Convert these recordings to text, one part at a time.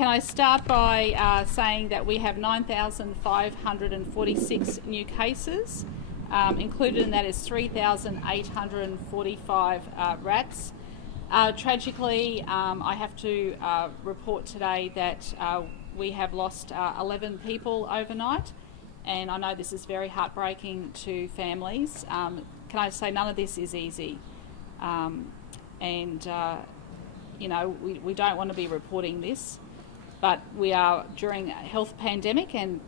Can I start by saying that we have 9,546 new cases. Included in that is 3,845 rats. Tragically, I have to report today that we have lost 11 people overnight, and I know this is very heartbreaking to families. Can I say none of this is easy? You know, we don't want to be reporting this, but we are during a health pandemic, and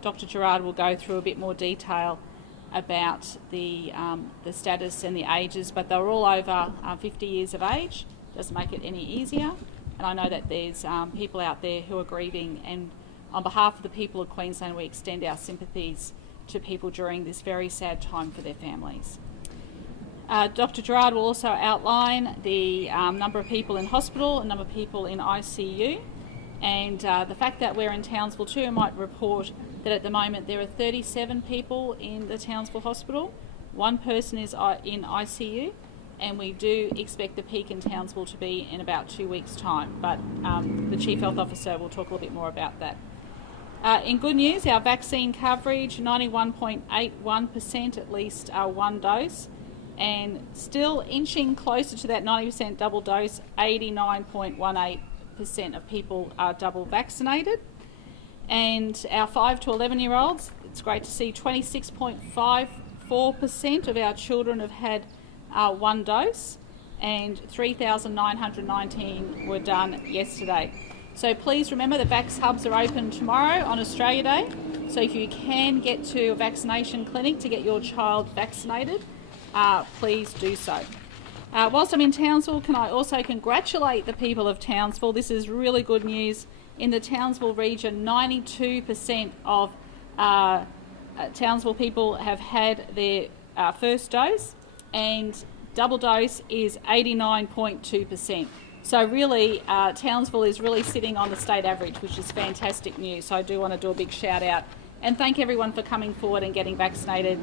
Dr. Gerard will go through a bit more detail about the status and the ages, but they're all over 50 years of age. Doesn't make it any easier, and I know that there's people out there who are grieving, and on behalf of the people of Queensland, we extend our sympathies to people during this very sad time for their families. Dr. Gerard will also outline the number of people in hospital, a number of people in ICU, and the fact that we're in Townsville too. I might report that at the moment there are 37 people in the Townsville Hospital. One person is in ICU, and we do expect the peak in Townsville to be in about 2 weeks' time, but the Chief Health Officer will talk a little bit more about that. In good news, our vaccine coverage, 91.81%, at least one dose, and still inching closer to that 90% double dose, 89.18% of people are double vaccinated. And our 5 to 11-year-olds, it's great to see 26.54% of our children have had one dose, and 3,919 were done yesterday. So please remember the Vax Hubs are open tomorrow on Australia Day, so if you can get to a vaccination clinic to get your child vaccinated, please do so. Whilst I'm in Townsville, can I also congratulate the people of Townsville? This is really good news. In the Townsville region, 92% of Townsville people have had their first dose, and double dose is 89.2%. So really, Townsville is really sitting on the state average, which is fantastic news. So I do want to do a big shout out and thank everyone for coming forward and getting vaccinated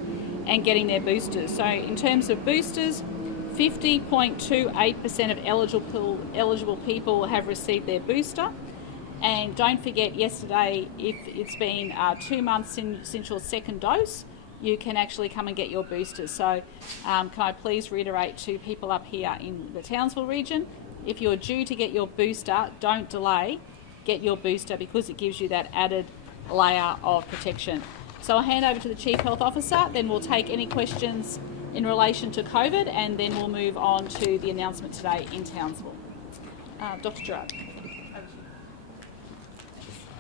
and getting their boosters. So in terms of boosters, 50.28% of eligible people have received their booster. And don't forget, yesterday, if it's been 2 months since your second dose, you can actually come and get your boosters. So can I please reiterate to people up here in the Townsville region, if you're due to get your booster, don't delay, get your booster, because it gives you that added layer of protection. So I'll hand over to the Chief Health Officer, then we'll take any questions in relation to COVID, and then we'll move on to the announcement today in Townsville. Dr. Gerard.